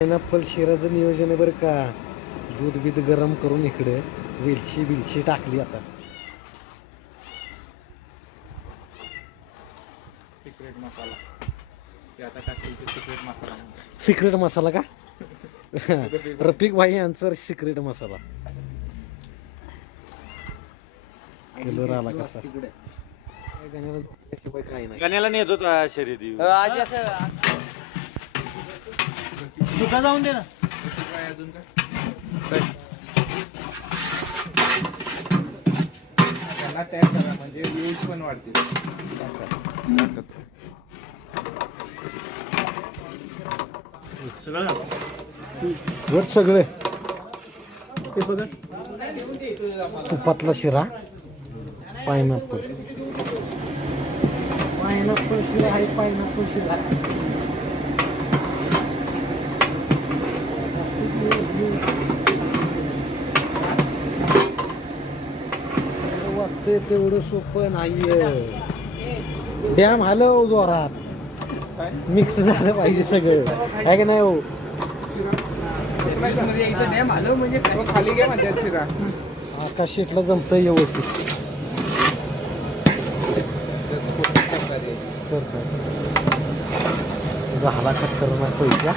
Pineapple शिराचं नियोजन आहे बरं का. दूध बीध गरम करून इकडे वेलची बिलची टाकली आता. सिक्रेट मसाला ते आता टाकतील ते सिक्रेट मसाला. सिक्रेट मसाला का? रफिक भाई यांचा सिक्रेट मसाला. कलर आला कसा काही नाही. गण्याला नेत होता शर्यती. तुका जाऊन दे ना. काय अजून काय त्यांना टॅग करा म्हणजे व्ह्यूज पण वाढतील. वर सगळे तुपातला शिरा पायनॅपल शिरा आहे. पायनॅपल शिरा वाटते तेवढं सोपं नाहीये. डॅम हलव जोरात मिक्स झालं पाहिजे सगळं आहे की नाही हो. खाली घ्या म्हणतात शिरा. आकाश शेटला जमतंय व्यवस्थित. झाला खतरनाक पैसा.